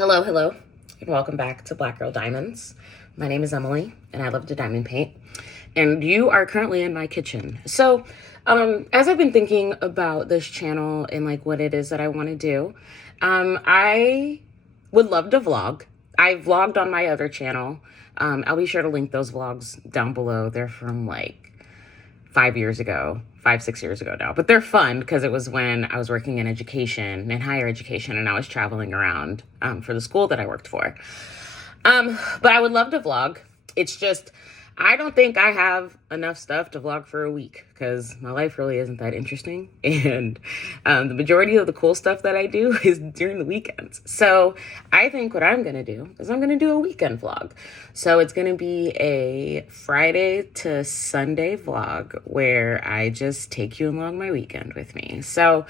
Hello, hello, and welcome back to Black Girl Diamonds. My name is Emily, and I love to diamond paint. And you are currently in my kitchen. So, as I've been thinking about this channel and like what it is that I want to do, I would love to vlog. I vlogged on my other channel. I'll be sure to link those vlogs down below. They're from like 5 years ago, 6 years ago now, but they're fun because it was when I was working in education, in higher education, and I was traveling around for the school that I worked for. But I would love to vlog. It's just, I don't think I have enough stuff to vlog for a week because my life really isn't that interesting. And the majority of the cool stuff that I do is during the weekends. So I think what I'm going to do is I'm going to do a weekend vlog. So it's going to be a Friday to Sunday vlog where I just take you along my weekend with me. So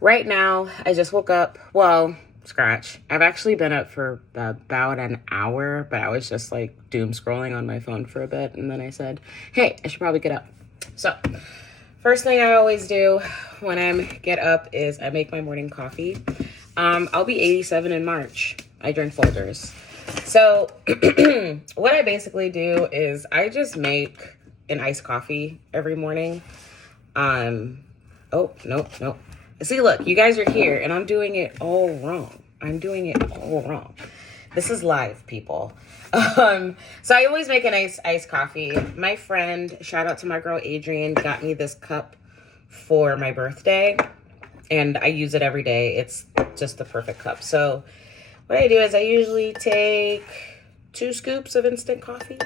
right now I just woke up. Well, scratch. I've actually been up for about an hour, but I was just like doom scrolling on my phone for a bit. And then I said, hey, I should probably get up. So first thing I always do when I get up is I make my morning coffee. I'll be 87 in March. I drink Folgers. So what I basically do is I just make an iced coffee every morning. Oh, nope. See, look, you guys are here and I'm doing it all wrong. This is live, people. So I always make an iced coffee. My friend, shout out to my girl Adrienne, got me this cup for my birthday and I use it every day. It's just the perfect cup. So what I do is I usually take 2 scoops of instant coffee,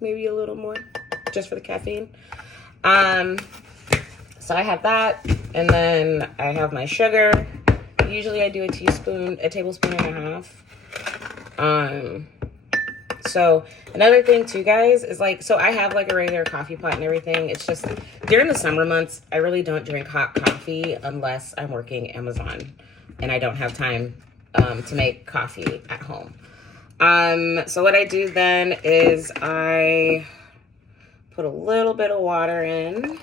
maybe a little more, just for the caffeine. So I have that, and then I have my sugar. Usually I do a tablespoon and a half. So another thing too, guys, is like, so I have like a regular coffee pot and everything. It's just during the summer months, I really don't drink hot coffee unless I'm working Amazon and I don't have time to make coffee at home. So what I do then is I put a little bit of water in.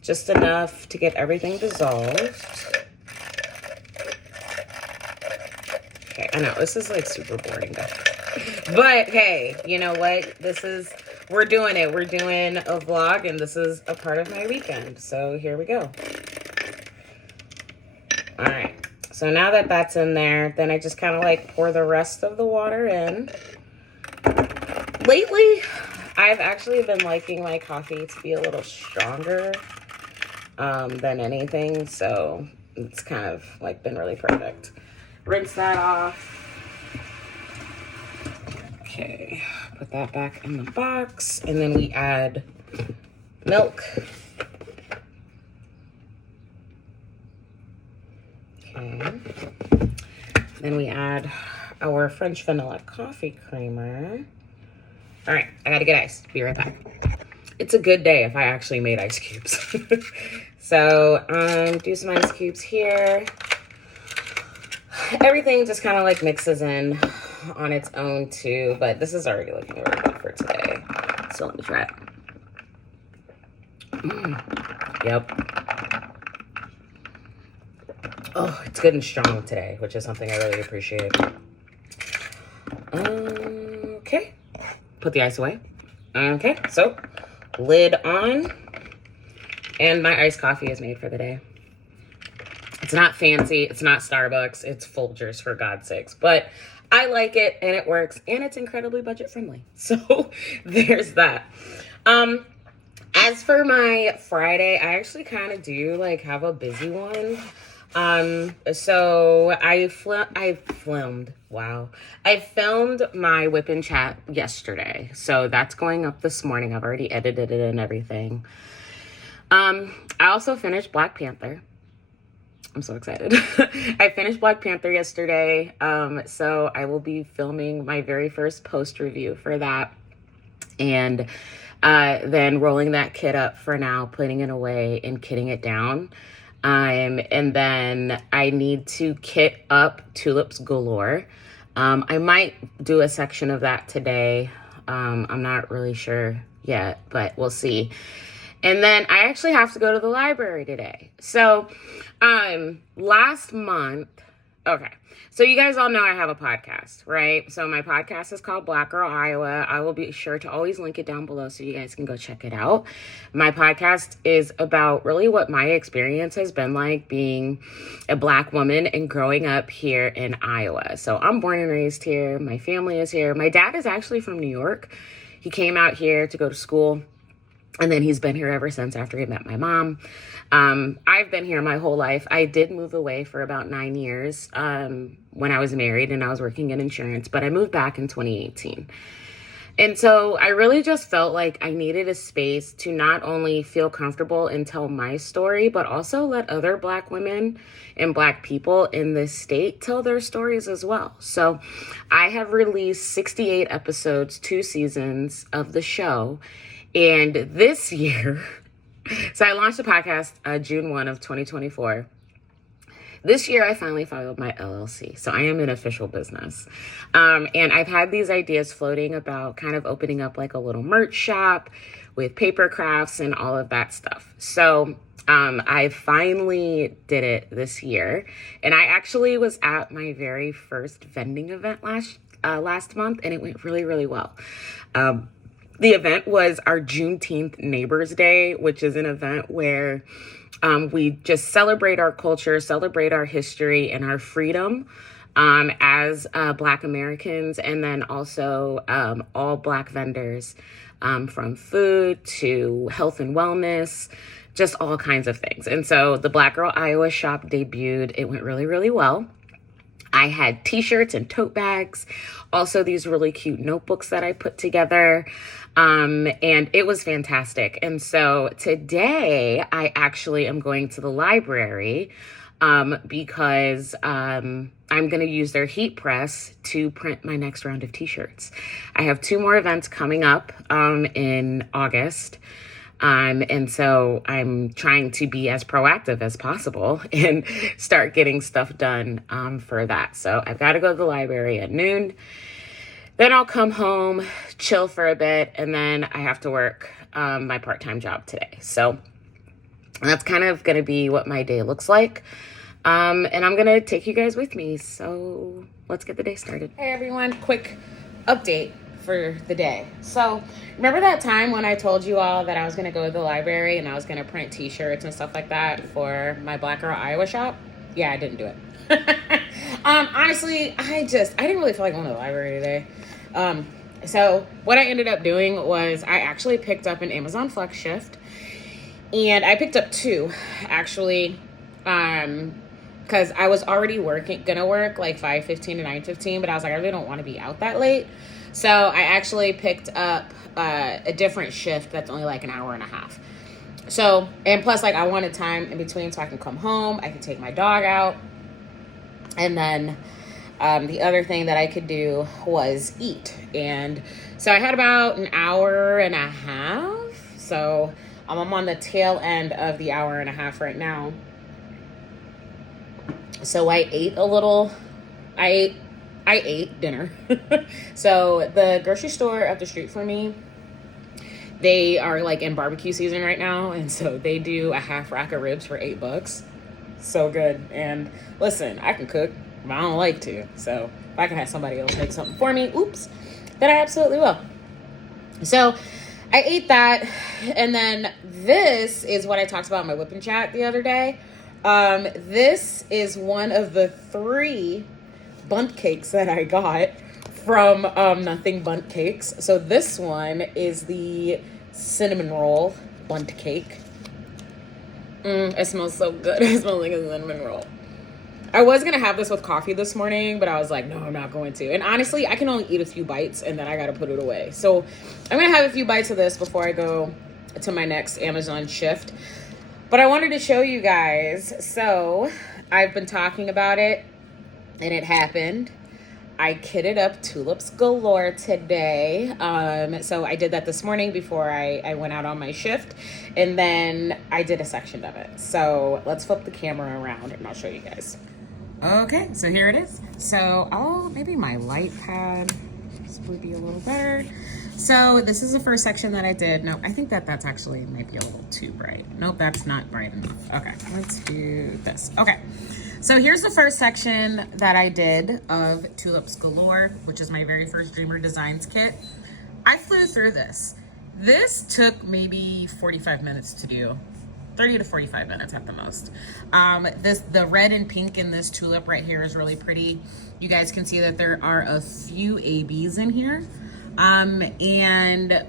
Just enough to get everything dissolved. Okay, I know, this is like super boring, guys. But hey, you know what? We're doing it. We're doing a vlog and this is a part of my weekend. So here we go. All right. So now that that's in there, then I just kind of like pour the rest of the water in. Lately, I've actually been liking my coffee to be a little stronger than anything, so it's kind of like been really perfect. Rinse that off. Okay, put that back in the box, and then we add milk. Okay, then we add our French vanilla coffee creamer. All right, I gotta get ice. Be right back. It's a good day if I actually made ice cubes. So, do some ice cubes here. Everything just kind of like mixes in on its own too, but this is already looking really good for today. So let me try it. Yep. Oh, it's good and strong today, which is something I really appreciate. Okay. Put the ice away. Okay, so lid on. And my iced coffee is made for the day. It's not fancy. It's not Starbucks. It's Folgers, for God's sakes. But I like it, and it works, and it's incredibly budget-friendly. So there's that. As for my Friday, I actually kind of do, like, have a busy one. So I filmed my whip and chat yesterday. So that's going up this morning. I've already edited it and everything. I also finished Black Panther. I'm so excited. I finished Black Panther yesterday. So I will be filming my very first post review for that. And then rolling that kit up for now, putting it away and kitting it down. And then I need to kit up Tulips Galore. I might do a section of that today. I'm not really sure yet, but we'll see. And then I actually have to go to the library today. So last month Okay. So you guys all know I have a podcast, right? So my podcast is called Black Girl Iowa. I will be sure to always link it down below so you guys can go check it out. My podcast is about really what my experience has been like being a Black woman and growing up here in Iowa. So I'm born and raised here. My family is here. My dad is actually from New York. He came out here to go to school. And then he's been here ever since after he met my mom. I've been here my whole life. I did move away for about 9 years when I was married and I was working in insurance, but I moved back in 2018. And so I really just felt like I needed a space to not only feel comfortable and tell my story, but also let other Black women and Black people in this state tell their stories as well. So I have released 68 episodes, 2 seasons of the show. And this year, so I launched the podcast June 1 of 2024. This year, I finally filed my LLC. So I am an official business. And I've had these ideas floating about kind of opening up like a little merch shop with paper crafts and all of that stuff. So I finally did it this year. And I actually was at my very first vending event last month, and it went really, really well. The event was our Juneteenth Neighbors Day, which is an event where we just celebrate our culture, celebrate our history and our freedom as Black Americans, and then also all Black vendors from food to health and wellness, just all kinds of things. And so the Black Girl Iowa shop debuted. It went really, really well. I had t-shirts and tote bags, also these really cute notebooks that I put together, and it was fantastic. And so today I actually am going to the library because I'm going to use their heat press to print my next round of t-shirts. I have 2 more events coming up in August. And so I'm trying to be as proactive as possible and start getting stuff done for that. So I've got to go to the library at noon. Then I'll come home, chill for a bit, and then I have to work my part-time job today. So that's kind of going to be what my day looks like. And I'm going to take you guys with me. So let's get the day started. Hey, everyone. Quick update for the day. So remember that time when I told you all that I was going to go to the library and I was going to print t-shirts and stuff like that for my Black Girl Iowa shop? Yeah, I didn't do it. Honestly, I didn't really feel like going to the library today. So what I ended up doing was I actually picked up an Amazon Flex shift, and I picked up 2 actually, because I was already gonna work like 5:15 to 9:15, but I was like, I really don't want to be out that late. So I actually picked up a different shift that's only like an hour and a half. So, and plus like I wanted time in between so I can come home, I can take my dog out. And then the other thing that I could do was eat. And so I had about an hour and a half. So I'm on the tail end of the hour and a half right now. So I ate a little, I ate dinner. So the grocery store up the street from me, they are like in barbecue season right now. And so they do a half rack of ribs for $8. So good. And listen, I can cook, but I don't like to. So if I can have somebody else make something for me, then I absolutely will. So I ate that. And then this is what I talked about in my whip and chat the other day. This is one of the 3 bundt cakes that I got from Nothing Bundt Cakes. So this one is the cinnamon roll bundt cake. It smells so good. It smells like a cinnamon roll. I was going to have this with coffee this morning, but I was like, no, I'm not going to. And honestly, I can only eat a few bites and then I got to put it away. So I'm going to have a few bites of this before I go to my next Amazon shift. But I wanted to show you guys. So I've been talking about it and it happened. I kitted up Tulips Galore today. So I did that this morning before I went out on my shift. And then I did a section of it. So let's flip the camera around and I'll show you guys. Okay, so here it is. So, maybe my light pad would be a little better. So this is the first section that I did. No, I think that's might be a little too bright. Nope, that's not bright enough. Okay, let's do this. Okay. So here's the first section that I did of Tulips Galore, which is my very first Dreamer Designs kit. I flew through this. This took maybe 45 minutes to do. 30 to 45 minutes at the most. The red and pink in this tulip right here is really pretty. You guys can see that there are a few ABs in here. And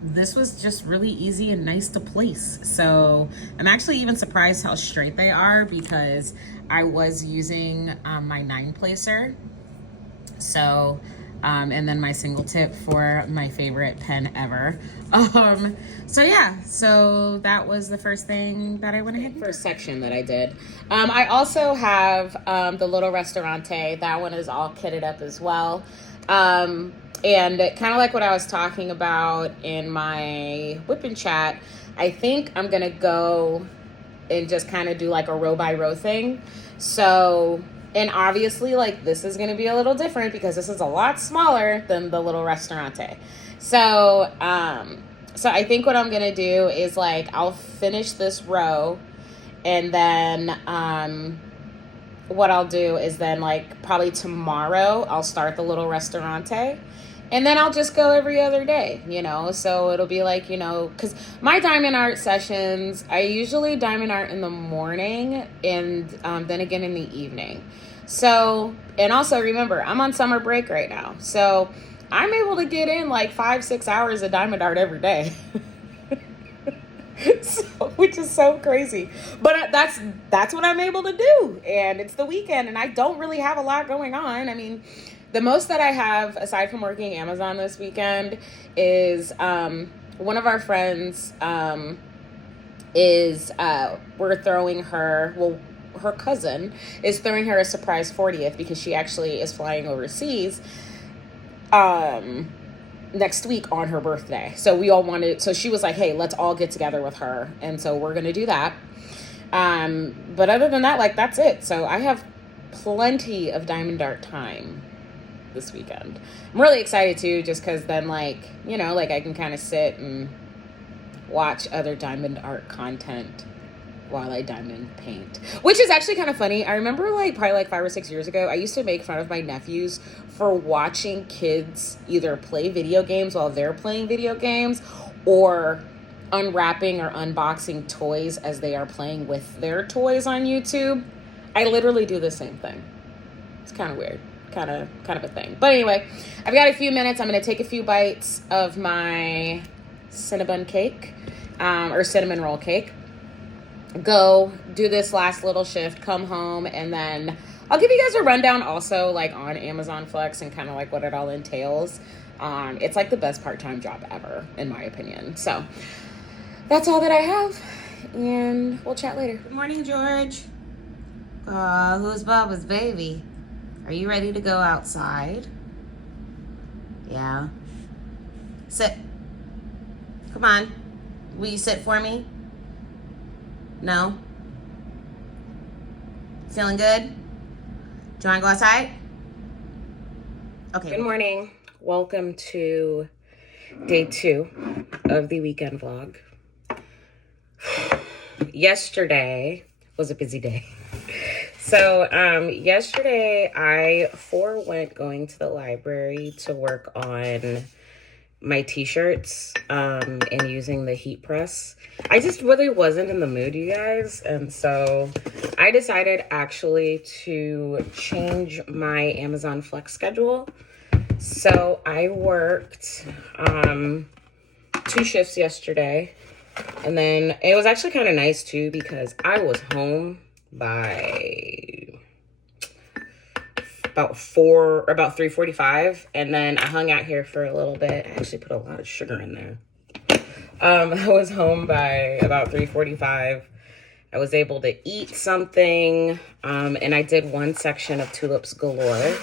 this was just really easy and nice to place. So I'm actually even surprised how straight they are because I was using my 9 placer. So, and then my single tip for my favorite pen ever. So yeah, so that was the first thing that I went ahead and first section that I did. I also have the little restaurante. That one is all kitted up as well. And kind of like what I was talking about in my whipping chat, I think I'm gonna go and just kind of do like a row by row thing. So, and obviously like this is gonna be a little different because this is a lot smaller than the little restaurante. So, so I think what I'm gonna do is like, I'll finish this row and then, what I'll do is then like probably tomorrow I'll start the little restaurante. And then I'll just go every other day, you know? So it'll be like, you know, because my diamond art sessions, I usually diamond art in the morning and then again in the evening. So, and also remember, I'm on summer break right now. So I'm able to get in like 5-6 hours of diamond art every day. So, which is so crazy. But that's what I'm able to do. And it's the weekend and I don't really have a lot going on. I mean, the most that I have, aside from working Amazon this weekend, is one of our friends we're throwing her, well, her cousin is throwing her a surprise 40th because she actually is flying overseas next week on her birthday. So we all wanted, so she was like, hey, let's all get together with her. And so we're going to do that. But other than that, like, that's it. So I have plenty of diamond art time this weekend. I'm really excited too, just because then like, you know, like I can kind of sit and watch other diamond art content while I diamond paint, which is actually kind of funny. I remember like probably like 5 or 6 years ago, I used to make fun of my nephews for watching kids either play video games while they're playing video games or unwrapping or unboxing toys as they are playing with their toys on YouTube. I literally do the same thing. It's kind of weird. Kind of a thing. But anyway, I've got a few minutes. I'm going to take a few bites of my cinnamon cake, or cinnamon roll cake. Go do this last little shift, come home, and then I'll give you guys a rundown also like on Amazon Flex and kind of like what it all entails. It's like the best part-time job ever, in my opinion. So that's all that I have, and we'll chat later. Good morning, George. Who's Baba's baby? Are you ready to go outside? Yeah. Sit. Come on. Will you sit for me? No? Feeling good? Do you want to go outside? Okay. Good morning. Welcome to day 2 of the weekend vlog. Yesterday was a busy day. So yesterday I forewent going to the library to work on my t-shirts and using the heat press. I just really wasn't in the mood, you guys, and so I decided actually to change my Amazon Flex schedule. So I worked 2 shifts yesterday, and then it was actually kind of nice too because I was home by about 3:45, and then I hung out here for a little bit. I actually put a lot of sugar in there. I was home by about 3:45. I was able to eat something, and I did 1 section of Tulips Galore,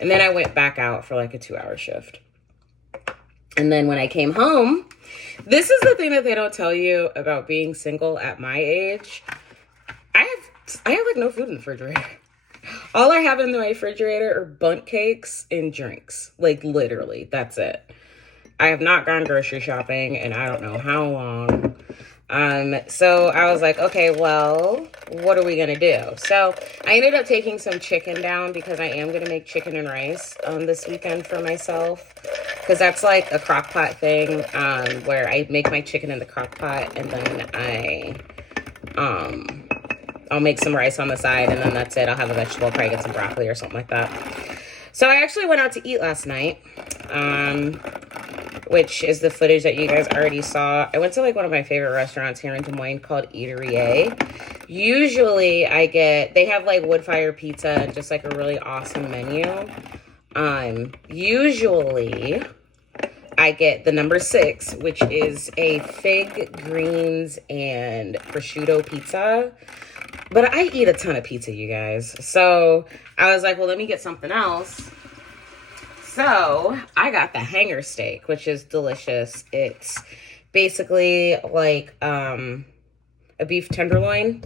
and then I went back out for like a 2-hour shift. And then when I came home, this is the thing that they don't tell you about being single at my age. I have like no food in the refrigerator. All I have in my refrigerator are bundt cakes and drinks. Like literally, that's it. I have not gone grocery shopping and I don't know how long. So I was like, okay, well, what are we gonna do? So I ended up taking some chicken down because I am gonna make chicken and rice this weekend for myself, because that's like a crock pot thing, where I make my chicken in the crock pot and then I'll make some rice on the side, and then that's it. I'll have a vegetable, probably get some broccoli or something like that. So I actually went out to eat last night, which is the footage that you guys already saw. I went to like one of my favorite restaurants here in Des Moines called Eatery A. Usually they have like wood fire pizza and just like a really awesome menu. Usually I get the number 6, which is a fig, greens, and prosciutto pizza. But I eat a ton of pizza, you guys. So I was like, well, let me get something else. So I got the hanger steak, which is delicious. It's basically like a beef tenderloin,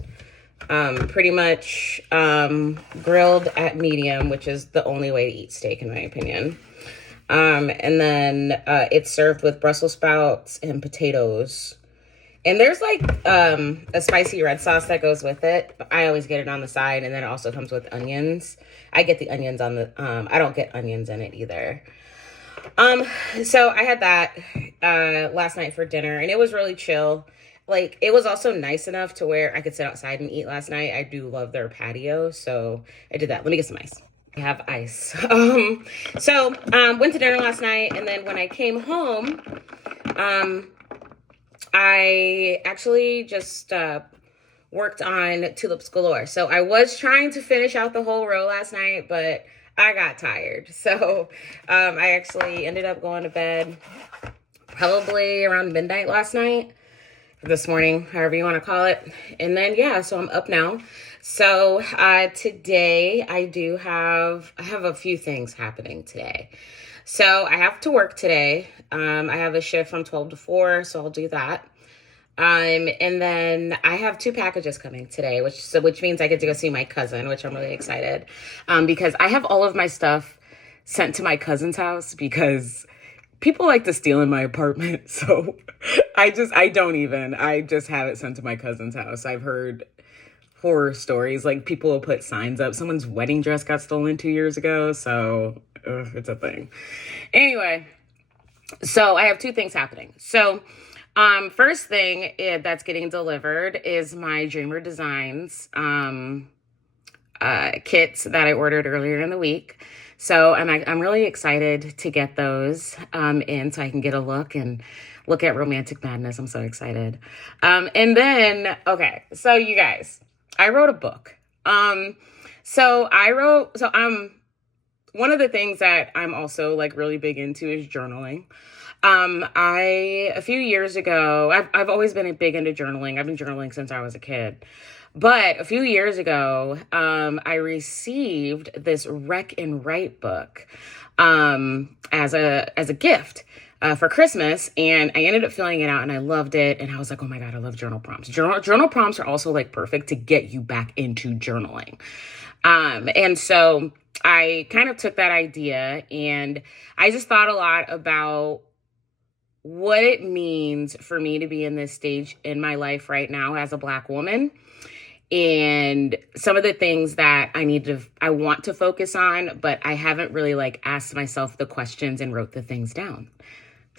pretty much grilled at medium, which is the only way to eat steak, in my opinion. And then it's served with Brussels sprouts and potatoes. And there's like a spicy red sauce that goes with it. But I always get it on the side, and then it also comes with onions. I get the onions on the, I don't get onions in it either. So I had that last night for dinner, and it was really chill. Like, it was also nice enough to where I could sit outside and eat last night. I do love their patio, so I did that. Let me get some ice. I have ice. So went to dinner last night, and then when I came home, I actually just worked on Tulips Galore. So I was trying to finish out the whole row last night, but I got tired. So I actually ended up going to bed probably around midnight last night, this morning, however you want to call it. And then, yeah, so I'm up now. So today I have a few things happening today. So I have to work today. I have a shift from 12 to 4, so I'll do that. And then I have 2 packages coming today, which means I get to go see my cousin, which I'm really excited. Because I have all of my stuff sent to my cousin's house because people like to steal in my apartment. So I just have it sent to my cousin's house. I've heard horror stories, like people will put signs up. Someone's wedding dress got stolen 2 years ago. So it's a thing. Anyway, so I have 2 things happening. So first thing that's getting delivered is my Dreamer Designs kits that I ordered earlier in the week. So I'm really excited to get those in so I can get a look at Romantic Madness. I'm so excited. And then, okay, so you guys, I wrote a book. One of the things that I'm also like really big into is journaling. A few years ago, I've always been big into journaling. I've been journaling since I was a kid. But a few years ago, I received this Wreck and Write book as a gift for Christmas, and I ended up filling it out, and I loved it. And I was like, oh my God, I love journal prompts. Journal prompts are also like perfect to get you back into journaling. And so I kind of took that idea, and I just thought a lot about what it means for me to be in this stage in my life right now as a Black woman, and some of the things that I want to focus on, but I haven't really like asked myself the questions and wrote the things down.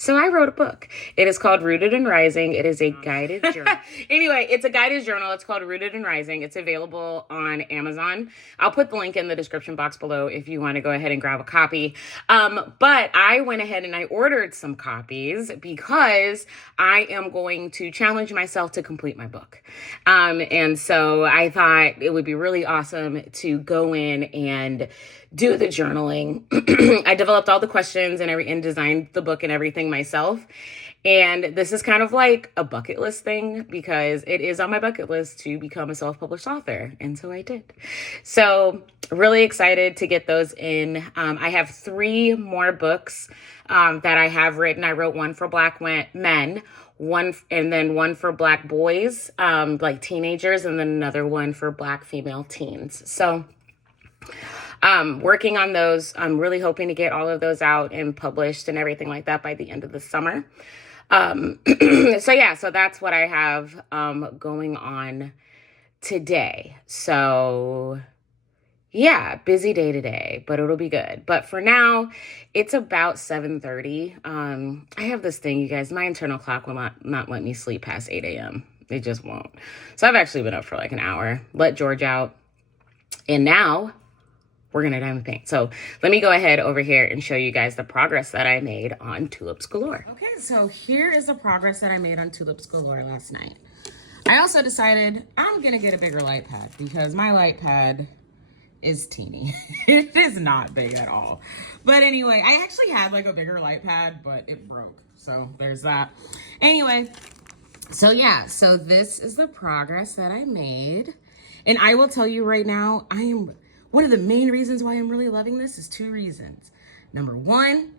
So I wrote a book. It is called Rooted and Rising. It is a guided journal. Anyway, it's a guided journal. It's called Rooted and Rising. It's available on Amazon. I'll put the link in the description box below if you want to go ahead and grab a copy. But I went ahead and I ordered some copies because I am going to challenge myself to complete my book. And so I thought it would be really awesome to go in and do the journaling. I developed all the questions and designed the book and everything myself. And this is kind of like a bucket list thing because it is on my bucket list to become a self-published author. And so I did. So really excited to get those in. I have 3 more books that I have written. I wrote one for Black men, one for Black boys, like teenagers, and then another one for Black female teens. So working on those. I'm really hoping to get all of those out and published and everything like that by the end of the summer. So yeah, so that's what I have going on today. So yeah, busy day today, but it'll be good. But for now, it's about 7:30. I have this thing, you guys, my internal clock will not let me sleep past 8 a.m. It just won't. So I've actually been up for like an hour, let George out, and now we're gonna diamond paint. So let me go ahead over here and show you guys the progress that I made on Tulips Galore. Okay, so here is the progress that I made on Tulips Galore last night. I also decided I'm gonna get a bigger light pad because my light pad is teeny. It is not big at all. But anyway, I actually had like a bigger light pad, but it broke. So there's that. Anyway, so yeah, so this is the progress that I made. And I will tell you right now, one of the main reasons why I'm really loving this is 2 reasons. Number 1,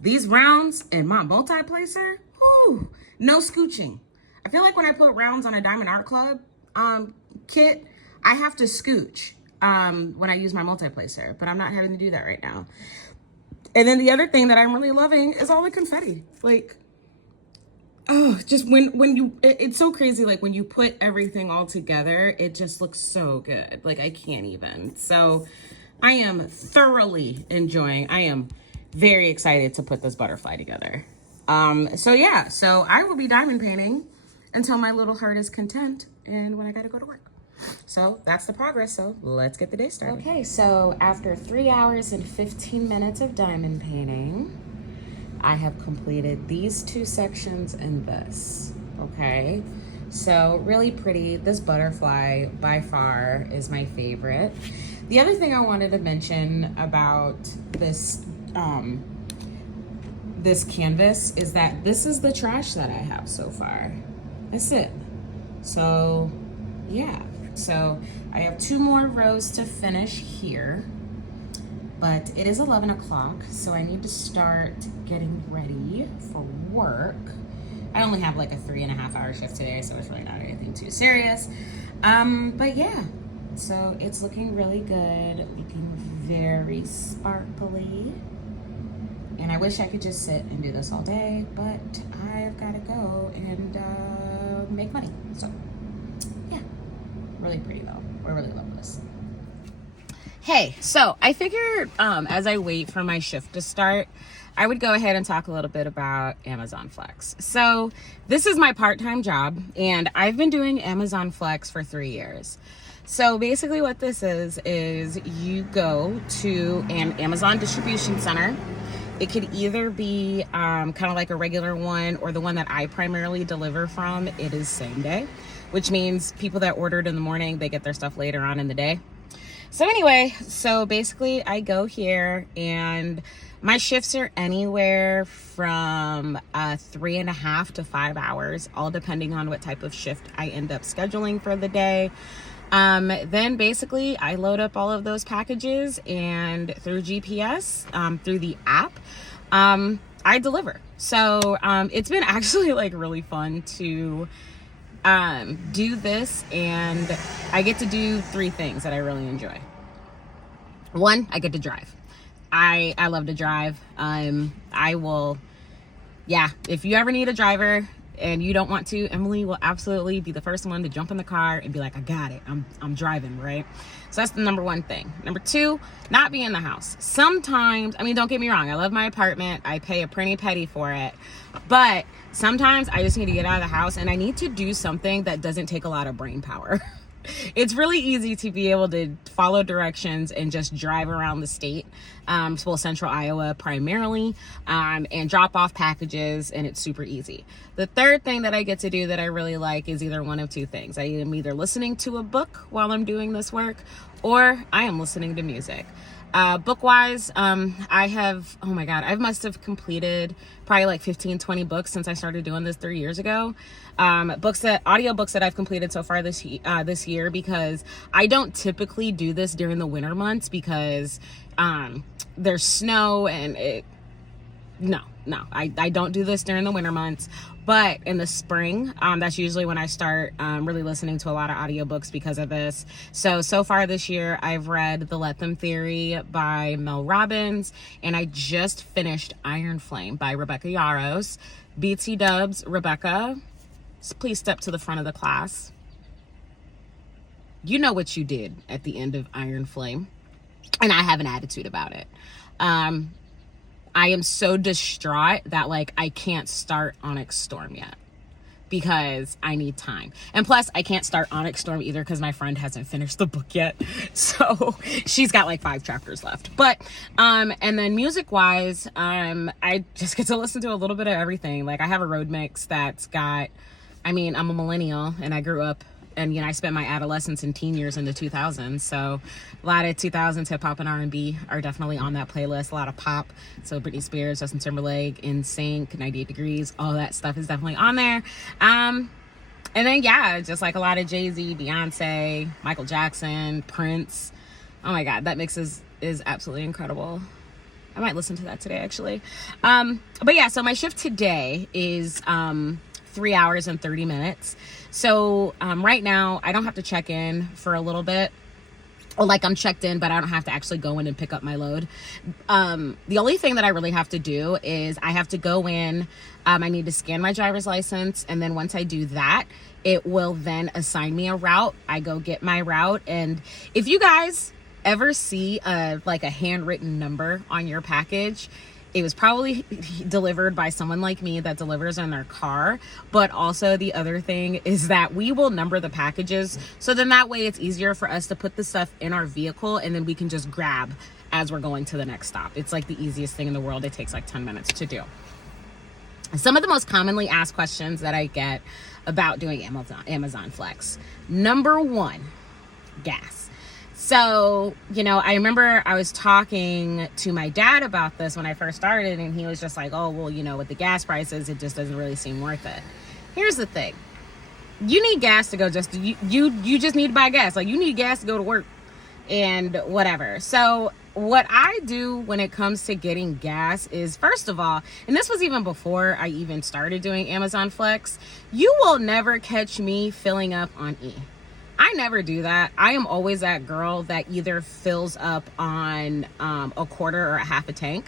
these rounds and my multi-placer, whew, no scooching. I feel like when I put rounds on a Diamond Art Club kit, I have to scooch when I use my multi-placer, but I'm not having to do that right now. And then the other thing that I'm really loving is all the confetti. Like, oh, just when you, it's so crazy. Like when you put everything all together, it just looks so good. Like I can't even. So I am thoroughly enjoying, I am very excited to put this butterfly together. So yeah, so I will be diamond painting until my little heart is content and when I gotta go to work. So that's the progress. So let's get the day started. Okay, so after 3 hours and 15 minutes of diamond painting, I have completed these 2 sections and this, okay? So really pretty. This butterfly by far is my favorite. The other thing I wanted to mention about this, this canvas is that this is the trash that I have so far. That's it. So yeah, so I have 2 more rows to finish here. But it is 11 o'clock, so I need to start getting ready for work. I only have like a 3.5-hour shift today, so it's really not anything too serious. But yeah, so it's looking really good, looking very sparkly. And I wish I could just sit and do this all day, but I've got to go and make money. So yeah, really pretty though. I really love this. Hey, so I figured as I wait for my shift to start, I would go ahead and talk a little bit about Amazon Flex. So this is my part-time job, and I've been doing Amazon Flex for 3 years. So basically what this is you go to an Amazon distribution center. It could either be kind of like a regular one or the one that I primarily deliver from. It is same day, which means people that ordered in the morning, they get their stuff later on in the day. So anyway, so basically I go here and my shifts are anywhere from 3.5 to 5 hours, all depending on what type of shift I end up scheduling for the day. Then basically I load up all of those packages and through GPS, through the app, I deliver. So it's been actually like really fun to do this, and I get to do 3 things that I really enjoy. 1, I get to drive. I love to drive. I will, yeah, if you ever need a driver and you don't want to, Emily will absolutely be the first one to jump in the car and be like, I got it. I'm driving, right? So that's the number 1 thing. Number 2, not be in the house. Sometimes, I mean, don't get me wrong. I love my apartment. I pay a pretty penny for it. But sometimes I just need to get out of the house and I need to do something that doesn't take a lot of brain power. It's really easy to be able to follow directions and just drive around the state, well, central Iowa primarily, and drop off packages, and it's super easy. The third thing that I get to do that I really like is either one of 2 things. I am either listening to a book while I'm doing this work, or I am listening to music. Book-wise, I have, oh my God, I must have completed probably like 15, 20 books since I started doing this 3 years ago. Audiobooks that I've completed so far this year, because I don't typically do this during the winter months because there's snow and I don't do this during the winter months. But in the spring, that's usually when I start really listening to a lot of audiobooks because of this. So far this year, I've read The Let Them Theory by Mel Robbins, and I just finished Iron Flame by Rebecca Yarros. BT Dubs, Rebecca, please step to the front of the class. You know what you did at the end of Iron Flame, and I have an attitude about it. I am so distraught that like I can't start Onyx Storm yet because I need time. And plus I can't start Onyx Storm either because my friend hasn't finished the book yet. So she's got like 5 chapters left. But and then music wise, I just get to listen to a little bit of everything. Like I have a road mix that's got, I mean, I'm a millennial and I grew up and, you know, I spent my adolescence and teen years in the 2000s. So a lot of 2000s hip hop and R&B are definitely on that playlist. A lot of pop. So Britney Spears, Justin Timberlake, NSYNC, 98 Degrees, all that stuff is definitely on there. And then, yeah, just like a lot of Jay-Z, Beyonce, Michael Jackson, Prince. Oh my God, that mix is absolutely incredible. I might listen to that today, actually. But yeah, so my shift today is 3 hours and 30 minutes. So right now I don't have to check in for a little bit, or like I'm checked in, but I don't have to actually go in and pick up my load. The only thing that I really have to do is I have to go in, I need to scan my driver's license. And then once I do that, it will then assign me a route. I go get my route. And if you guys ever see like a handwritten number on your package, it was probably delivered by someone like me that delivers in their car. But also the other thing is that we will number the packages. So then that way it's easier for us to put the stuff in our vehicle and then we can just grab as we're going to the next stop. It's like the easiest thing in the world. It takes like 10 minutes to do. Some of the most commonly asked questions that I get about doing Amazon Flex. Number 1, gas. So, you know, I remember I was talking to my dad about this when I first started, and he was just like, oh, well, you know, with the gas prices, it just doesn't really seem worth it. Here's the thing. You need gas to go you just need to buy gas. Like, you need gas to go to work and whatever. So what I do when it comes to getting gas is, first of all, and this was even before I even started doing Amazon Flex, you will never catch me filling up on E. I never do that. I am always that girl that either fills up on a quarter or a half a tank.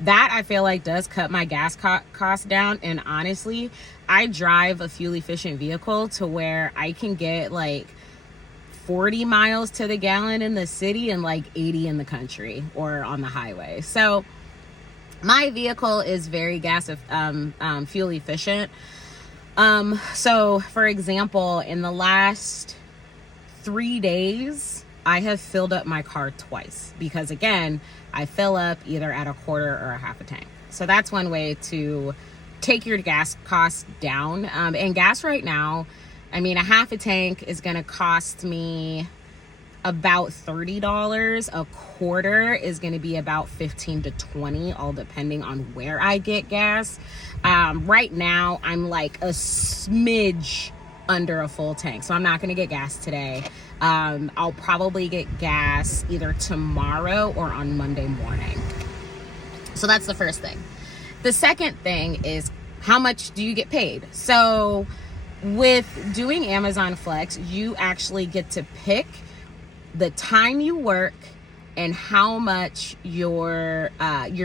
That I feel like does cut my gas cost down. And honestly, I drive a fuel efficient vehicle to where I can get like 40 miles to the gallon in the city and like 80 in the country or on the highway. So my vehicle is very fuel efficient. So for example, in the last 3 days, I have filled up my car twice because, again, I fill up either at a quarter or a half a tank. So that's one way to take your gas costs down. And gas right now, I mean, a half a tank is going to cost me about $30. A quarter is going to be about 15 to 20, all depending on where I get gas. Right now, I'm like a smidge under a full tank, so I'm not going to get gas today. I'll probably get gas either tomorrow or on Monday morning. So that's the first thing. The second thing is, how much do you get paid? So with doing Amazon Flex, you actually get to pick the time you work and how much your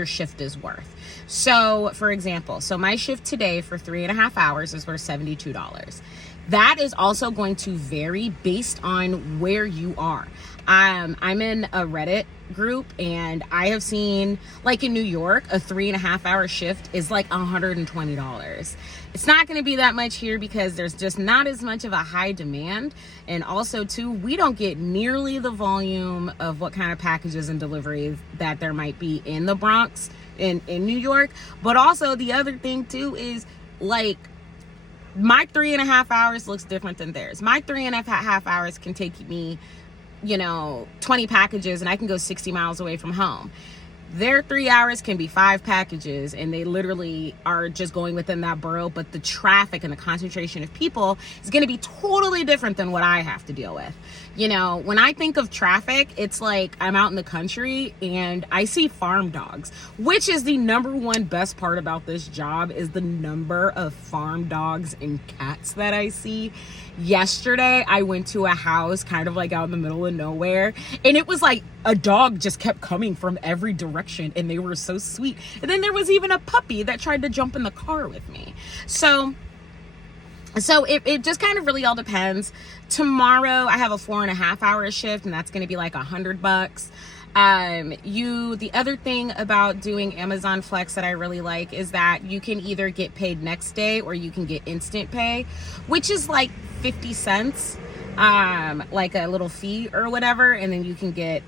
shift is worth. So for example, my shift today for 3.5 hours is worth $72. That is also going to vary based on where you are. I'm in a Reddit group, and I have seen, like in New York, a 3.5 hour shift is like $120. It's not going to be that much here because there's just not as much of a high demand. And also too, we don't get nearly the volume of what kind of packages and deliveries that there might be in the Bronx in New York. But also the other thing too is, like, my 3.5 hours looks different than theirs. My 3.5 hours can take me, 20 packages, and I can go 60 miles away from home. their 3 hours can be 5 packages, and they literally are just going within that borough, but the traffic and the concentration of people is going to be totally different than what I have to deal with. You know, when I think of traffic, it's like I'm out in the country and I see farm dogs, which is the number one best part about this job, is the number of farm dogs and cats that I see. Yesterday, I went to a house kind of like out in the middle of nowhere, and it was like a dog just kept coming from every direction, and they were so sweet. And then there was even a puppy that tried to jump in the car with me. So it just kind of really all depends. Tomorrow I have a 4.5 hour shift, and that's going to be like $100. The other thing about doing Amazon Flex that I really like is that you can either get paid next day or you can get instant pay, which is like 50 cents, like a little fee or whatever. And then you can get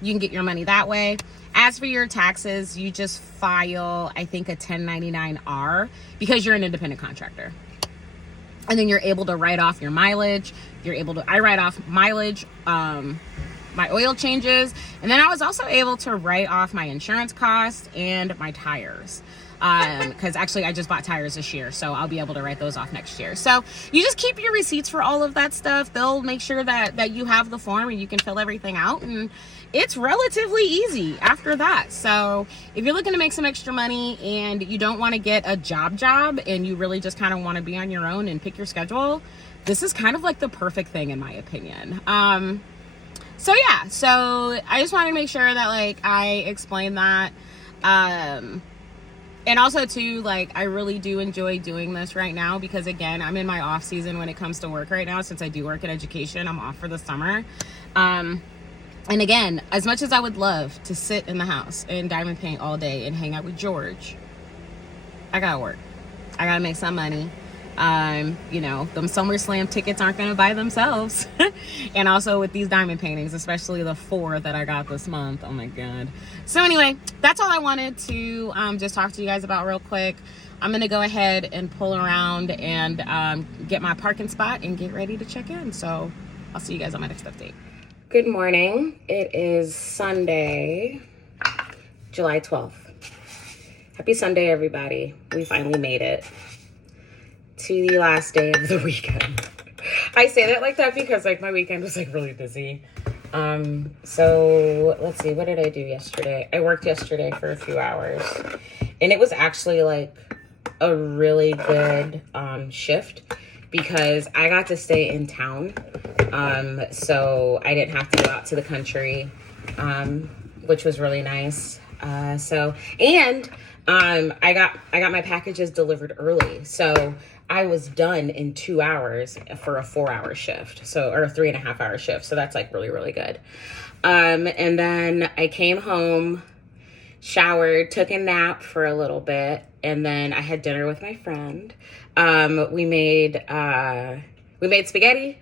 your money that way. As for your taxes, you just file, I think, a 1099-R because you're an independent contractor. And then you're able to write off your mileage. I write off mileage, my oil changes, and then I was also able to write off my insurance costs and my tires, because actually I just bought tires this year, so I'll be able to write those off next year. So you just keep your receipts for all of that stuff. They'll make sure that you have the form and you can fill everything out, and it's relatively easy after that. So if you're looking to make some extra money and you don't want to get a job and you really just kind of want to be on your own and pick your schedule, this is kind of like the perfect thing in my opinion. So yeah, so I just wanted to make sure that like I explained that. And also too, like, I really do enjoy doing this right now because, again, I'm in my off season when it comes to work right now. Since I do work in education, I'm off for the summer. And again, as much as I would love to sit in the house and diamond paint all day and hang out with George, I gotta work. I gotta make some money. You know, them SummerSlam tickets aren't gonna buy themselves. And also with these diamond paintings, especially the 4 that I got this month. Oh my God. So anyway, that's all I wanted to just talk to you guys about real quick. I'm gonna go ahead and pull around and get my parking spot and get ready to check in. So I'll see you guys on my next update. Good morning. It is Sunday, July 12th. Happy Sunday, everybody. We finally made it to the last day of the weekend. I say that like that because like my weekend was like really busy. So let's see, what did I do yesterday? I worked yesterday for a few hours, and it was actually like a really good shift because I got to stay in town. So I didn't have to go out to the country, which was really nice. I got my packages delivered early. So I was done in 2 hours for a 4-hour shift. Or a 3.5 hour shift. So that's like really, really good. And then I came home, showered, took a nap for a little bit, and then I had dinner with my friend. We made spaghetti.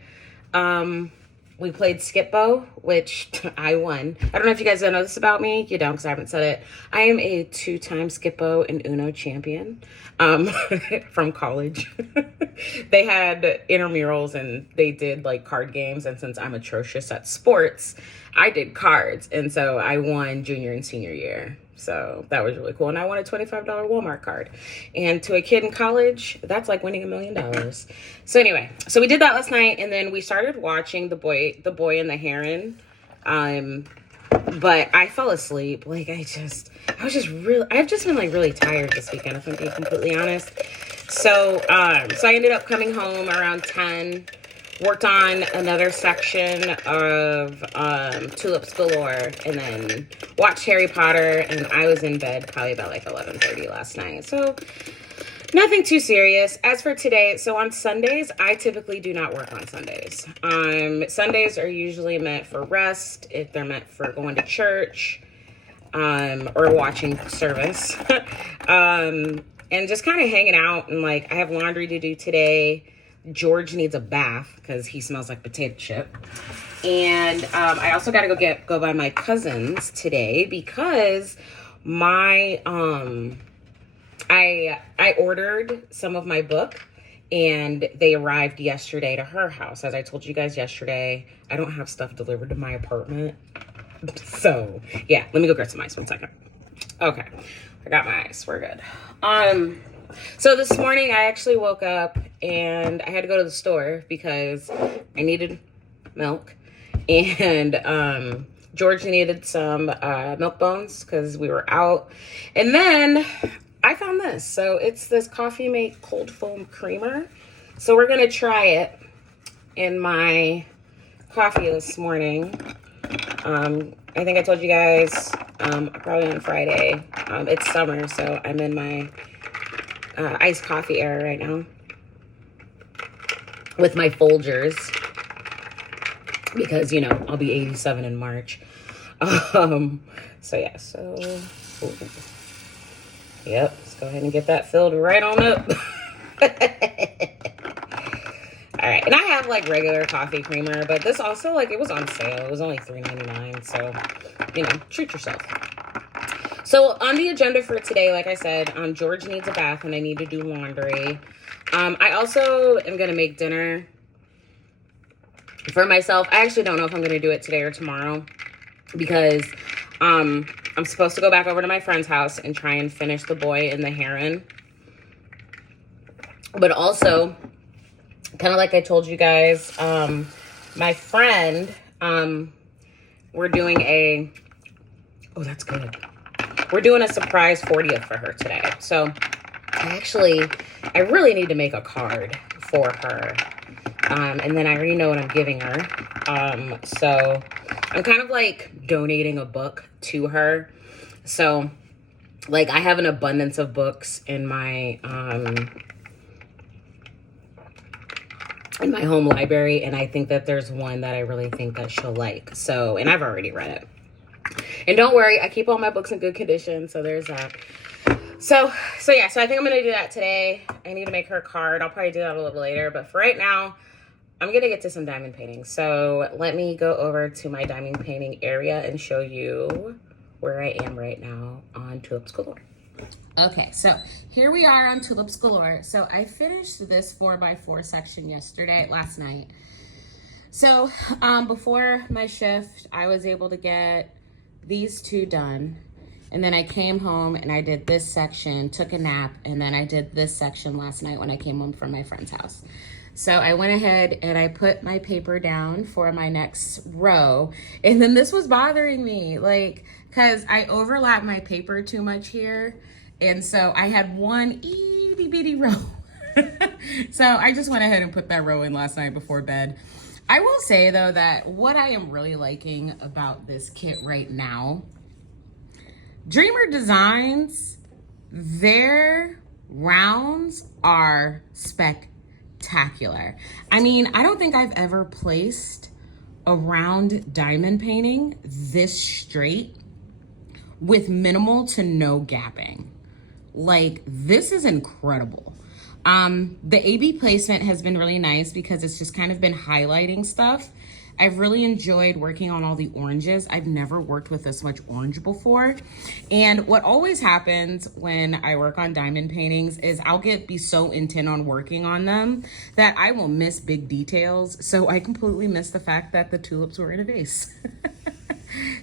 We played Skip-Bo, which I won. I don't know if you guys know this about me. You don't, because I haven't said it. I am a 2-time Skip-Bo and Uno champion from college. They had intramurals and they did like card games. And since I'm atrocious at sports, I did cards. And so I won junior and senior year. So that was really cool. And I won a $25 Walmart card. And to a kid in college, that's like winning $1 million. So anyway, so we did that last night. And then we started watching The Boy and the Heron. But I fell asleep. Like I've just been like really tired this weekend, if I'm being completely honest. So I ended up coming home around 10. Worked on another section of Tulips Galore, and then watched Harry Potter, and I was in bed probably about like 11:30 last night. So nothing too serious. As for today, so on Sundays, I typically do not work on Sundays. Sundays are usually meant for rest, if they're meant for going to church, or watching service, and just kind of hanging out. And like, I have laundry to do today. George needs a bath because he smells like potato chip. And I also got to go by my cousin's today because my I ordered some of my book and they arrived yesterday to her house. As I told you guys yesterday, I don't have stuff delivered to my apartment. So yeah, let me go grab some ice 1 second. Okay, I got my ice. We're good. So this morning I actually woke up and I had to go to the store because I needed milk, and George needed some milk bones because we were out. And then I found this. So it's this Coffee Mate cold foam creamer. So we're gonna try it in my coffee this morning. I think I told you guys probably on Friday. It's summer, so I'm in my iced coffee era right now with my Folgers because, you know, I'll be 87 in March. So yeah, so ooh. Yep, let's go ahead and get that filled right on up. All right, and I have like regular coffee creamer, but this also, like, it was on sale. It was only $3.99, so, you know, treat yourself. So on the agenda for today, like I said, George needs a bath and I need to do laundry. I also am going to make dinner for myself. I actually don't know if I'm going to do it today or tomorrow because I'm supposed to go back over to my friend's house and try and finish The Boy and the Heron. But also, kind of like I told you guys, my friend, we're doing a, oh, that's good. We're doing a surprise 40th for her today. So I really need to make a card for her. And then I already know what I'm giving her. So I'm kind of like donating a book to her. So like I have an abundance of books in my home library, and I think that there's one that I really think that she'll like. So, and I've already read it. And don't worry, I keep all my books in good condition, so there's that. So yeah, so I think I'm gonna do that today. I need to make her a card. I'll probably do that a little later, but for right now, I'm gonna get to some diamond painting. So let me go over to my diamond painting area and show you where I am right now on Tulips Galore. Okay, so here we are on Tulips Galore. So I finished this 4x4 section last night. So before my shift, I was able to get these two done. And then I came home and I did this section, took a nap, and then I did this section last night when I came home from my friend's house. So I went ahead and I put my paper down for my next row. And then this was bothering me, like, because I overlapped my paper too much here. And so I had one itty bitty row. So I just went ahead and put that row in last night before bed. I will say though that what I am really liking about this kit right now, Dreamer Designs, their rounds are spectacular. I mean, I don't think I've ever placed a round diamond painting this straight with minimal to no gapping. Like, this is incredible. The AB placement has been really nice because it's just kind of been highlighting stuff. I've really enjoyed working on all the oranges. I've never worked with this much orange before. And what always happens when I work on diamond paintings is I'll be so intent on working on them that I will miss big details. So I completely miss the fact that the tulips were in a vase.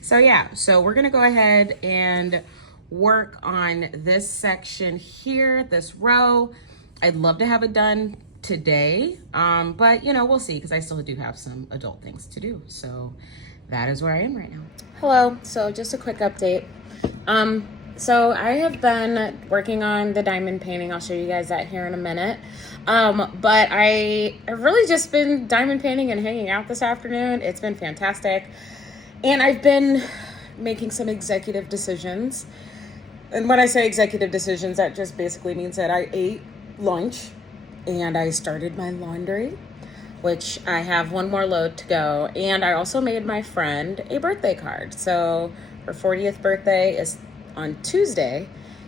So yeah, so we're gonna go ahead and work on this section here, this row. I'd love to have it done today, but you know, we'll see, because I still do have some adult things to do. So that is where I am right now. Hello, so just a quick update. So I have been working on the diamond painting. I'll show you guys that here in a minute. But I've really just been diamond painting and hanging out this afternoon. It's been fantastic. And I've been making some executive decisions. And when I say executive decisions, that just basically means that I ate lunch and I started my laundry, which I have one more load to go. And I also made my friend a birthday card. So her 40th birthday is on Tuesday.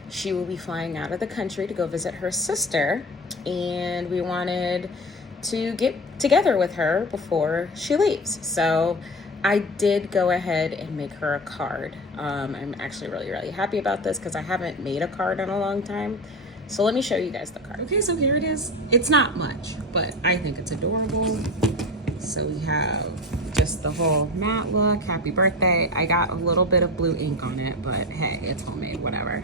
She will be flying out of the country to go visit her sister. And we wanted to get together with her before she leaves. So I did go ahead and make her a card. I'm actually really, really happy about this because I haven't made a card in a long time. So let me show you guys the card. Okay, so here it is. It's not much, but I think it's adorable. So we have just the whole matte look. Happy birthday. I got a little bit of blue ink on it, but hey, it's homemade, whatever.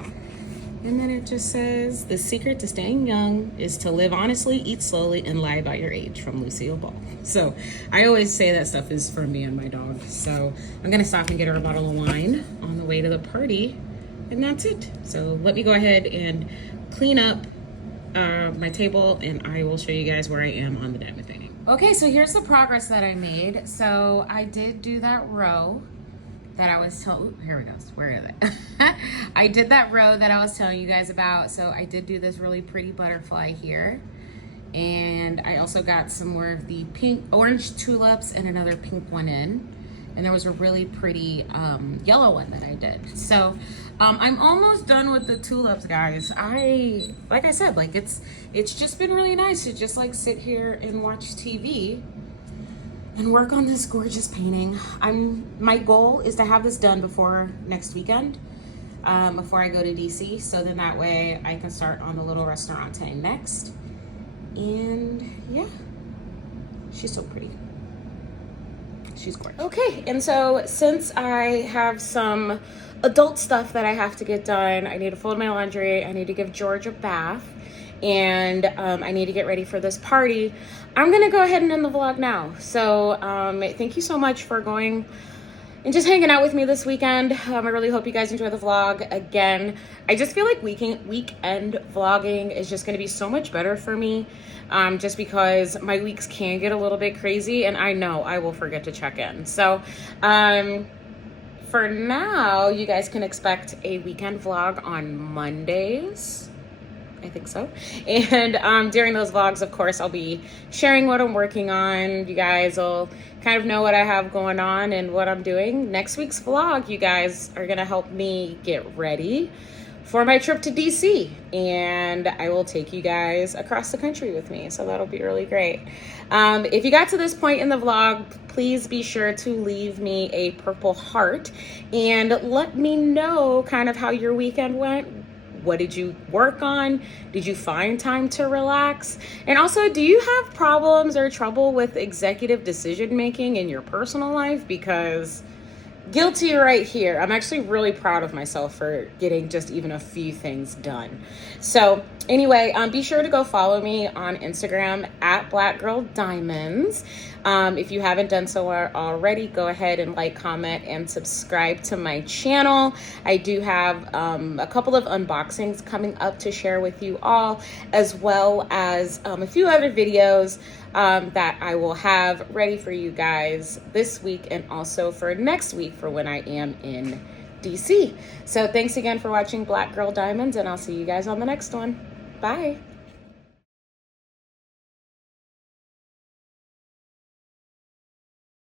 And then it just says, the secret to staying young is to live honestly, eat slowly, and lie about your age, from Lucille Ball. So I always say that stuff is for me and my dog. So I'm gonna stop and get her a bottle of wine on the way to the party, and that's it. So let me go ahead and clean up my table, and I will show you guys where I am on the diamond painting. Okay, so here's the progress that I made. So I did do that row that I was told, here we go, where is it? I did that row that I was telling you guys about. So I did do this really pretty butterfly here. And I also got some more of the orange tulips and another pink one in. And there was a really pretty yellow one that I did. So I'm almost done with the tulips, guys. Like I said, like it's just been really nice to just like sit here and watch TV and work on this gorgeous painting. My goal is to have this done before next weekend, before I go to DC. So then that way I can start on the little restaurante next. And yeah, she's so pretty. She's gorgeous. Okay, and so since I have some adult stuff that I have to get done, I need to fold my laundry, I need to give George a bath, and I need to get ready for this party, I'm gonna go ahead and end the vlog now. So thank you so much for going and just hanging out with me this weekend. I really hope you guys enjoy the vlog. Again, I just feel like weekend vlogging is just gonna be so much better for me, just because my weeks can get a little bit crazy, and I know I will forget to check in. So for now, you guys can expect a weekend vlog on Mondays. I think so. And during those vlogs, of course, I'll be sharing what I'm working on. You guys will kind of know what I have going on and what I'm doing. Next week's vlog, you guys are gonna help me get ready for my trip to DC, and I will take you guys across the country with me. So that'll be really great. If you got to this point in the vlog, please be sure to leave me a purple heart and let me know kind of how your weekend went. What did you work on? Did you find time to relax? And also, do you have problems or trouble with executive decision making in your personal life? Because guilty right here. I'm actually really proud of myself for getting just even a few things done. So anyway, be sure to go follow me on Instagram at Black Girl Diamonds. If you haven't done so already, go ahead and like, comment, and subscribe to my channel. I do have a couple of unboxings coming up to share with you all, as well as a few other videos that I will have ready for you guys this week, and also for next week for when I am in DC. So thanks again for watching Black Girl Diamonds, and I'll see you guys on the next one. Bye.